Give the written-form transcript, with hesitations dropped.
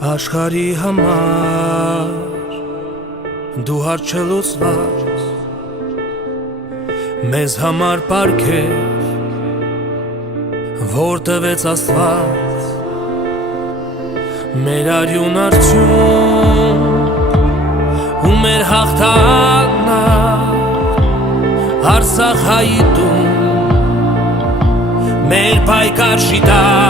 Աշխարհի համար դու հարց չլուծված, մեզ համար պարգև, որ տվեց Աստված, մեր արյուն արդյուն ու մեր հաղթանակ, Արցախ հայի տուն, մեր պայքար շիտակ